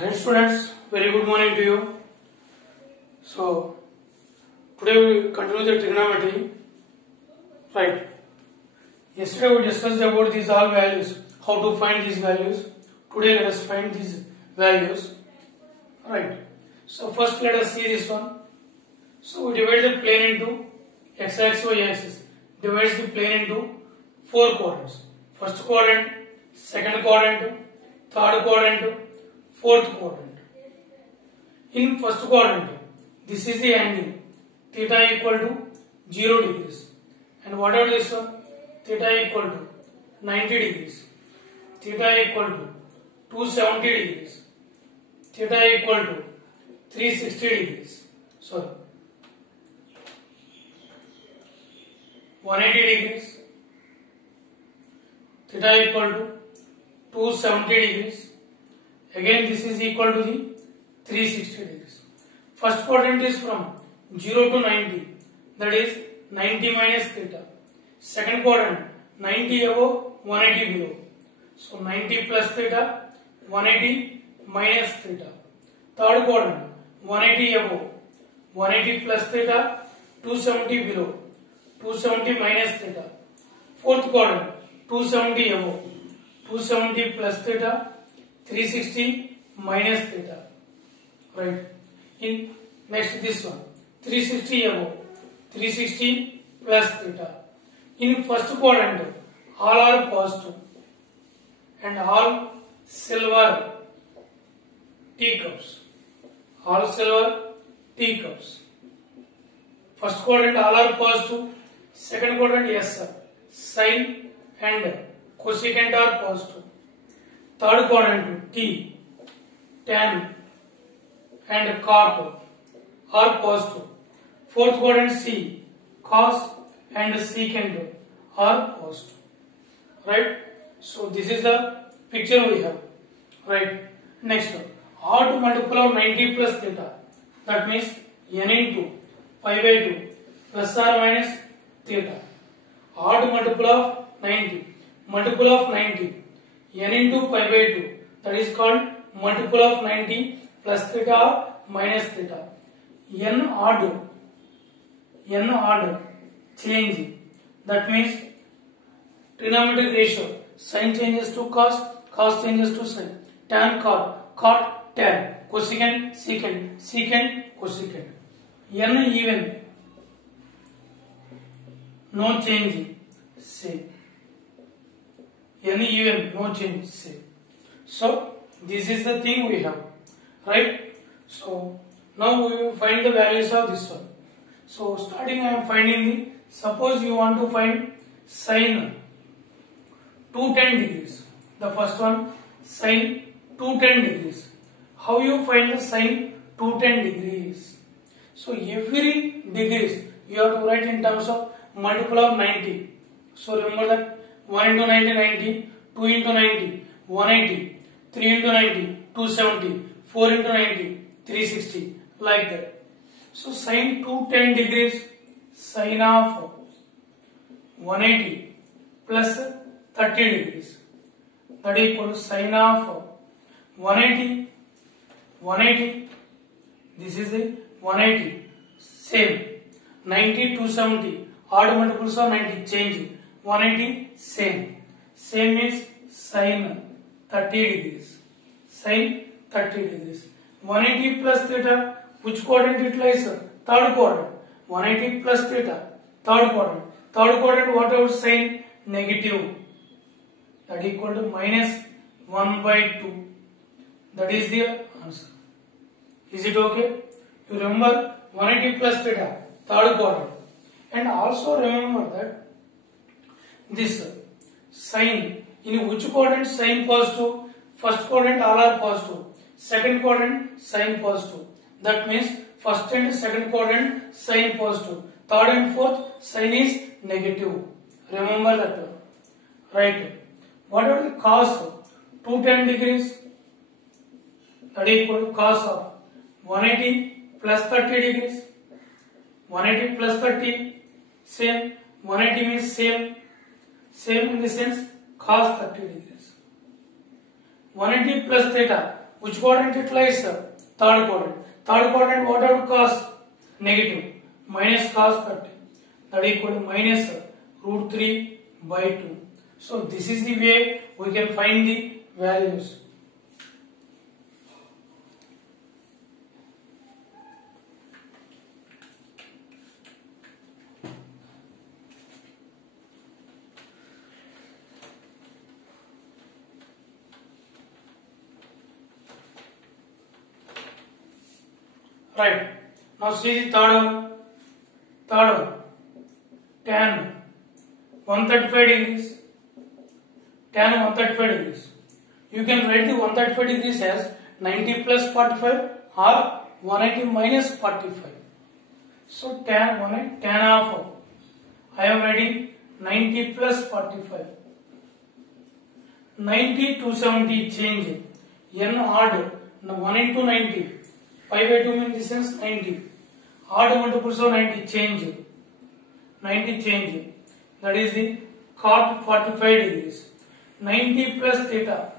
Hi students, very good morning to you. So today we continue the trigonometry. Right. Yesterday we discussed about these all values, how to find these values. Today let us find these values. Right. So first let us see this one. So we divide the plane into x-axis, y-axis. Divides the plane into 4 quadrants. First quadrant, second quadrant, third quadrant, fourth quadrant. In first quadrant, this is the angle theta equal to 0 degrees. And whatever this one, theta equal to 90 degrees. Theta equal to 270 degrees. Theta equal to 360 degrees. Sorry. 180 degrees. Theta equal to 270 degrees. Again this is equal to the 360 degrees. First quadrant is from 0 to 90, that is 90 minus theta. Second quadrant, 90 above, 180 below. So 90 plus theta, 180 minus theta. Third quadrant, 180 above, 180 plus theta, 270 below, 270 minus theta. Fourth quadrant, 270 above, 270 plus theta, 360 minus theta. Right. In next this one, 360 above, 360 plus theta. In first quadrant, all are positive and all silver teacups. All silver teacups. First quadrant all are positive. Second quadrant yes sir. Sine and cosecant are positive. Third quadrant T, tan and cot are positive. Fourth quadrant C, cos and secant are positive. Right? So this is the picture we have. Right? Next, odd multiple of 90 plus theta. That means n into pi by 2 plus or minus theta. Odd multiple of 90. Multiple of 90. N into pi by 2. That is called multiple of 90 plus theta or minus theta. N odd change. That means trigonometric ratio. Sin changes to cos, cos changes to sin. Tan cot, cot tan. Cosecant secant, secant cosecant. N even. No change. Say. N even, no change. Say. So this is the thing we have. Right? So now we will find the values of this one. So starting I am finding the, suppose you want to find sin 210 degrees. The first one, sin 210 degrees. How you find the sin 210 degrees? So every degrees you have to write in terms of multiple of 90. So remember that 1 into 90, 90, 2 into 90, 180, 3 into 90, 270, 4 into 90, 360, like that. So sin 210 degrees, sin of 180 plus 30 degrees. That equals sin of 180, this is the 180, same, 90, 270, odd multiples of 90, change, 180, same means sin 30 degrees, sin 30 degrees. 180 plus theta, which quadrant it lies? Third quadrant. 180 plus theta, third quadrant. Third quadrant, what about sin? Negative. That equal to minus 1 by 2. That is the answer. Is it okay? You remember 180 plus theta, third quadrant. And also remember that this sin, in which quadrant sin positive? First quadrant all are positive. Second quadrant sin positive. That means first and second quadrant sin positive. Third and fourth sin is negative. Remember that one. Right. What are the cos 210 degrees? That equal to cos of 180 plus 30 degrees. 180 plus 30 same. 180 means same in the sense cos 30 degrees. 180 plus theta, which quadrant it lies? Third quadrant. Third quadrant, what are cos? Negative. Minus cos 30. That equal to minus root 3 by 2. So this is the way we can find the values. Right. Now see the third one. Third one. Tan 135 degrees. Tan 135 degrees. You can write the 135 degrees as 90 plus 45 or 180 minus 45. So tan of I am writing 90 plus 45. 90 to 70 change. N odd. Now 1 into 90. 5 by 2 means this is 90. Odd multiples of 90 change. 90 change. That is the cot 45 degrees. 90 plus theta.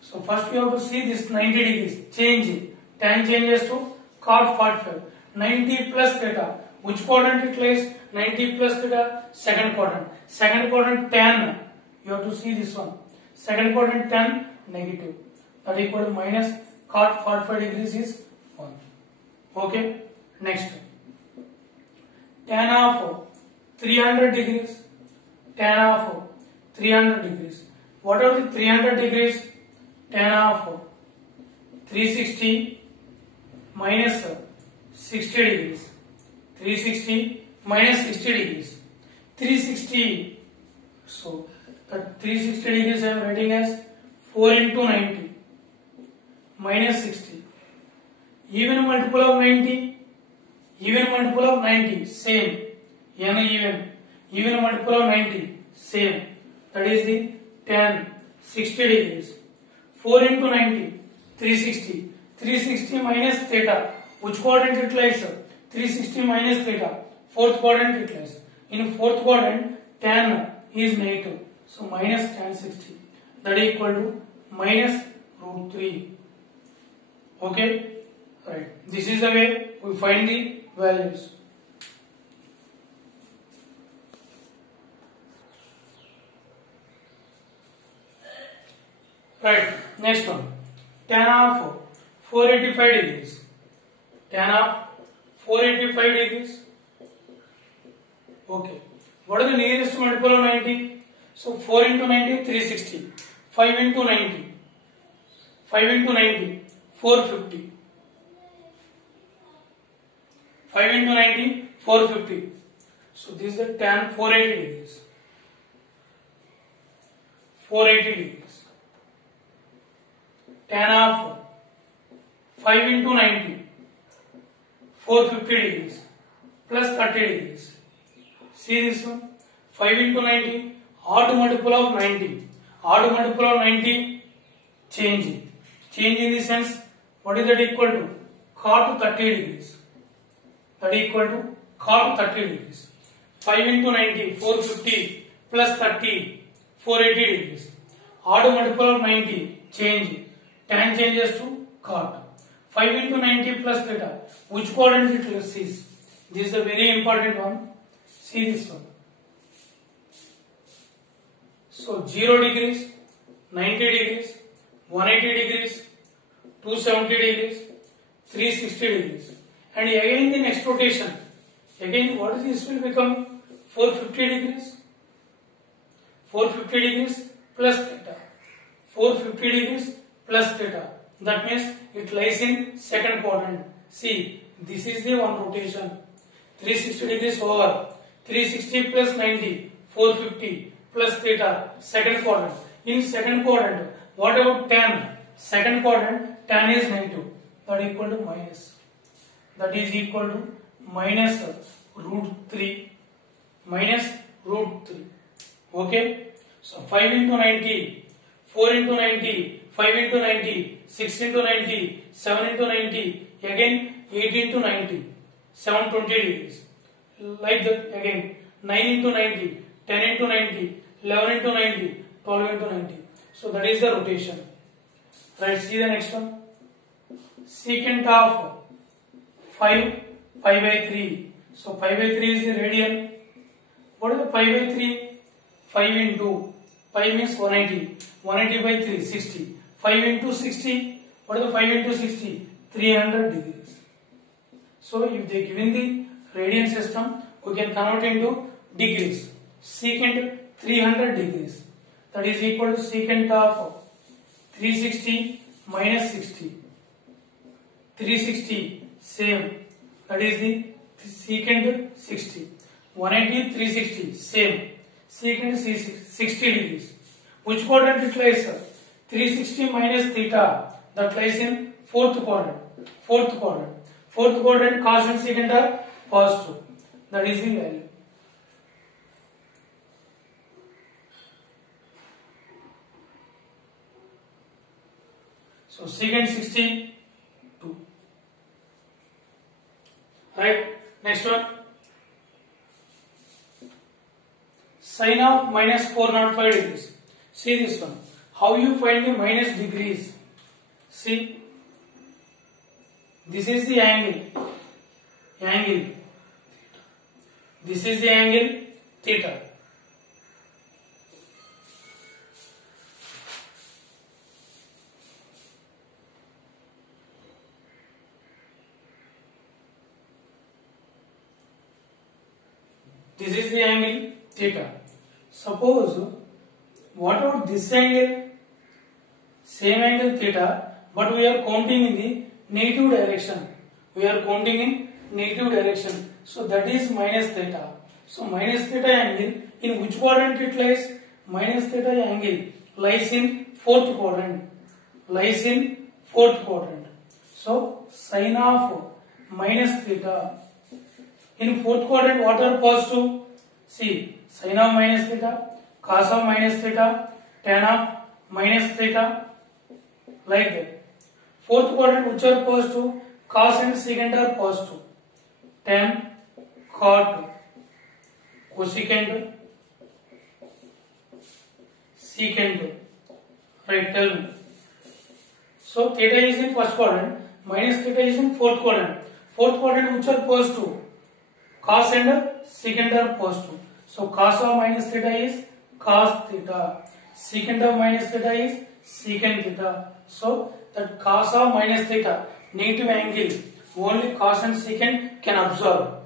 So first we have to see this 90 degrees. Change. Tan changes to cot 45. 90 plus theta. Which quadrant it lies? 90 plus theta. Second quadrant. Second quadrant tan. You have to see this one. Second quadrant tan negative. That equal to minus cot 45 degrees is 1. Okay. Next. Tan of 300 degrees. Tan of 300 degrees. What are the 300 degrees? Tan of 360 minus 60 degrees. 360 minus 60 degrees. 360. So that 360 degrees I am writing as 4 into 90 minus 60. Even multiple of 90. Even multiple of 90. Same. N even. Even multiple of 90. Same. That is the tan 60 degrees. 4 into 90. 360. 360 minus theta. Which quadrant it lies? 360 minus theta. Fourth quadrant it lies. In fourth quadrant, tan is negative. So minus tan 60. That is equal to minus root 3. Okay? Right. This is the way we find the values. Right. Next one. Tan of 485 degrees. Tan of 485 degrees. Okay. What is the nearest multiple of 90? So 4 into 90, 360. 5 into 90. 5 into 90, 450. 5 into 90, 450. So this is the tan 480 degrees. 480 degrees. Tan of 5 into 90, 450 degrees plus 30 degrees. See this one? 5 into 90, odd multiple of 90. Odd multiple of 90, change. Change in the sense, what is that equal to? Cot 30 degrees. That equal to cot 30 degrees. 5 into 90, 450 plus 30, 480 degrees. Odd multiple of 90, change. Tan changes to cot. 5 into 90 plus theta. Which quadrant it is? This is the very important one. See this one. So 0 degrees, 90 degrees, 180 degrees, 270 degrees, 360 degrees. And again the next rotation. Again what is this will become? 450 degrees. 450 degrees plus theta. 450 degrees plus theta. That means it lies in second quadrant. See, this is the one rotation. 360 degrees over. 360 plus 90, 450 plus theta, second quadrant. In second quadrant, what about tan? Second quadrant, tan is negative. That is equal to minus. That is equal to minus root 3. Minus root 3. Okay? So 5 into 90, 4 into 90, 5 into 90, 6 into 90, 7 into 90, again 8 into 90, 720 degrees. Like that again, 9 into 90, 10 into 90, 11 into 90, 12 into 90. So that is the rotation. Right, see the next one. Secant of 5 pi by 3. So pi by 3 is the radian. What is the pi by 3? 5 into pi means 180. 180 by 3, 60. 5 into 60. What is the 5 into 60? 300 degrees. So if they given the radian system, we can convert into degrees. Secant 300 degrees. That is equal to secant of 360 minus 60. 360 same. That is the secant 60. 180 360 same. Secant 60 degrees. Which quadrant it lies, sir? 360 minus theta. That lies in fourth quadrant. Fourth quadrant cos and secant are positive. That is the value. So secant 62. Right. Next one. Sine of minus 405 degrees. See this one. How you find the minus degrees? See. This is the angle. This is the angle theta. This is the angle theta. Suppose, what about this angle? Same angle theta, but we are counting in the negative direction. So that is minus theta. So minus theta angle, in which quadrant it lies? Minus theta angle lies in fourth quadrant. So sine of minus theta. In fourth quadrant, what are positive? See, sine of minus theta, cos of minus theta, tan of minus theta, like that. Fourth quadrant, which are positive? Cos and secant are positive. Tan, cot, cosecant, secant. Right, tell me. So theta is in first quadrant, minus theta is in fourth quadrant. Fourth quadrant, which are positive? Cos and secant are positive. So cos of minus theta is cos theta. Secant of minus theta is secant theta. So that cos of minus theta, negative angle, only cos and secant can absorb.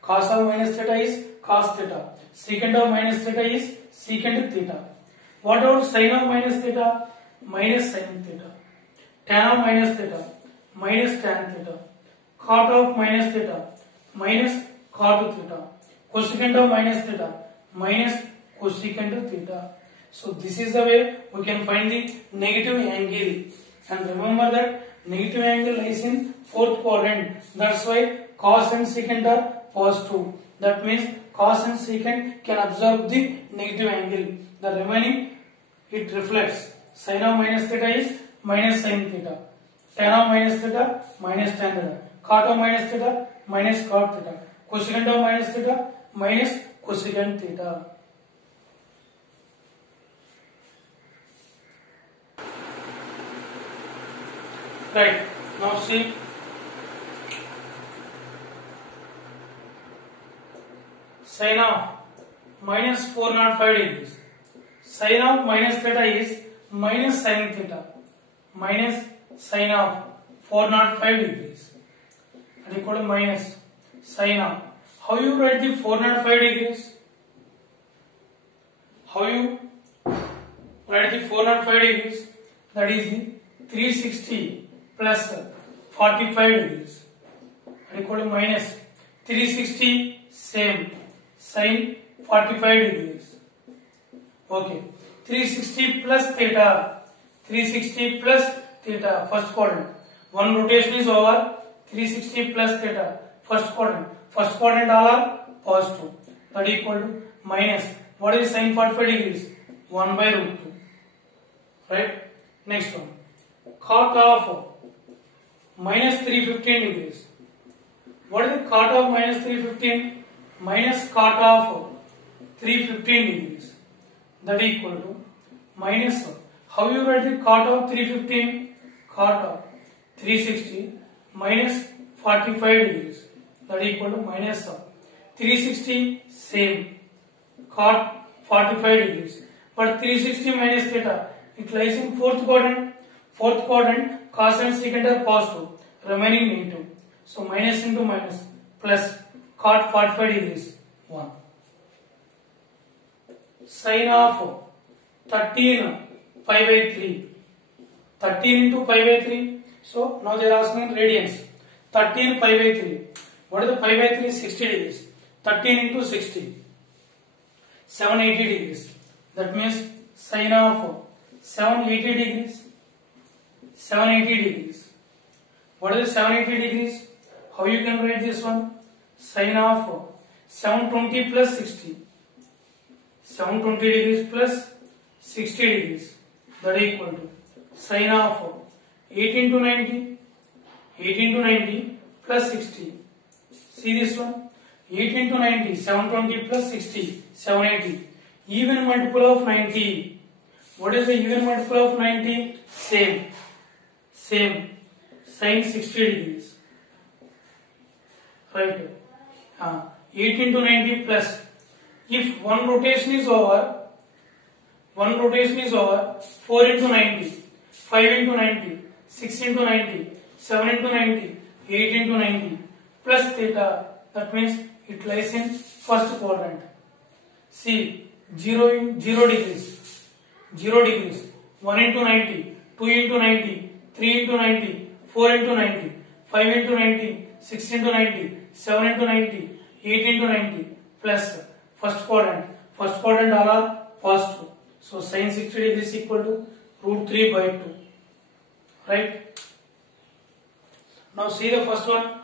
Cos of minus theta is cos theta. Secant of minus theta is secant theta. What about sine of minus theta? Minus sin theta. Tan of minus theta, minus tan theta. Cot of minus theta, minus cot theta. Cosecant of minus theta, minus cosecant theta. So this is the way we can find the negative angle. And remember that negative angle lies in fourth quadrant. That's why cos and secant are positive. That means cos and secant can absorb the negative angle. The remaining, it reflects. Sine of minus theta is minus sin theta. Tan of minus theta, minus tan theta. Cot of minus theta, minus cot theta. Cosecant of minus theta, minus cosecant theta. Right, now see, sine of minus 405 degrees. Sine of minus theta is minus sin theta, minus sine of 405 degrees, and equal to minus sine of. How you write the 405 degrees? How you write the 405 degrees? That is the 360 plus 45 degrees, and equal to minus 360 same sine 45 degrees. Okay, 360 plus theta. 360 plus theta, first quadrant. One rotation is over. 360 plus theta, first quadrant. First quadrant all are positive. That equal to minus. What is sine 45 degrees? 1 by root 2. Right? Next one. Cot of minus 315 degrees. What is the cot of minus 315? Minus cot of 315 degrees. That equal to minus. How you write the cot of 315? cot of 360 minus 45 degrees, that equal to minus of 360 same, cot 45 degrees, but 360 minus theta, it lies in fourth quadrant. Fourth quadrant, cos and secant are positive, remaining negative. So minus into minus plus cot 45 degrees 1. Sin of 13 pi by 3. 13 into pi by 3. So now they are asking radians. 13 pi by 3. What is the pi by 3? 60 degrees. 13 into 60. 780 degrees. That means sin of 780 degrees. 780 degrees. What is 780 degrees? How you can write this one? Sin of 720 plus 60. 720 degrees plus 60 degrees. That is equal to sin of 8 into 90. 8 into 90 plus 60. See this one? 8 into 90, 720 plus 60, 780. Even multiple of 90. What is the even multiple of 90? Same. Sin 60 degrees. Right. 8 into 90 plus. If one rotation is over, 4 into 90, 5 into 90, 6 into 90, 7 into 90, 8 into 90 plus theta. That means it lies in first quadrant. See, 0 degrees. 0 degrees. 1 into 90, 2 into 90, 3 into 90, 4 into 90, 5 into 90, 6 into 90, 7 into 90, 8 into 90 plus first quadrant. First quadrant all are positive. So sin 60 degrees equal to root 3 by 2. Right? Now see the first one,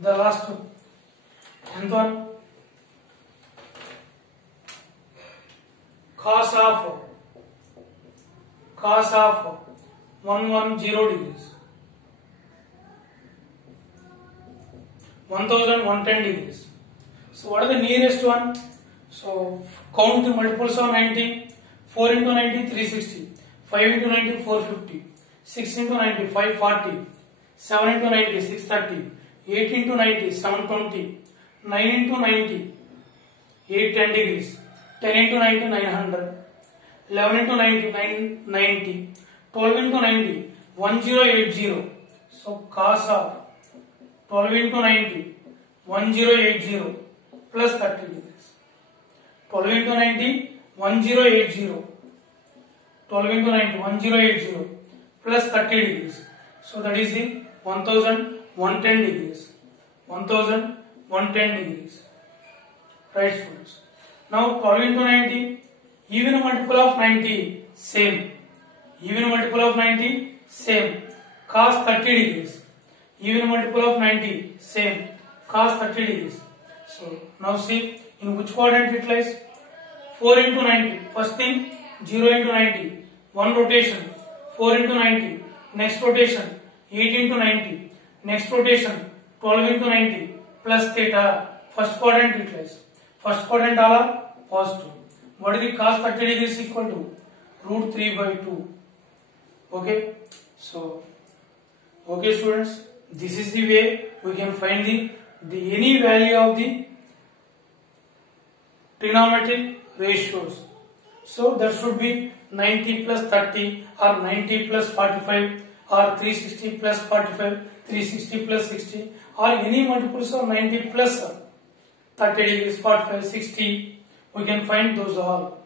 the last one. Nth one. Cos of 110 degrees. 1110 degrees. So what are the nearest one? So count the multiples of 90. 4 into 90, 360. 5 into 90, 450. 6 into 90, 540. 7 into 90, 630. 8 into 90, 720. 9 into 90, 810 degrees. 10 into 90, 900. 11 into 90, 990. 12 into 90, 1080. So cos of 12 into 90, 1080 plus 30 degrees. 12 into 90, 1080. 12 into 90, 1080 plus 30 degrees. So that is the 1110 degrees. 1110 degrees. Right, students? Now 12 into 90, even multiple of 90, same. Even multiple of 90, same. Cos 30 degrees. Even multiple of 90, same. Cos 30 degrees. So now see in which quadrant it lies. 4 into 90. First thing 0 into 90. One rotation. 4 into 90. Next rotation 8 into 90. Next rotation 12 into 90 plus theta. First quadrant it lies. First quadrant all are positive. What is the cos 30 degrees equal to? Root 3 by 2. Okay. So, okay students, this is the way we can find the any value of the trigonometric ratios. So that should be 90 plus 30 or 90 plus 45 or 360 plus 45, 360 plus 60 or any multiples of 90 plus 30 degrees, 45, 60. We can find those all.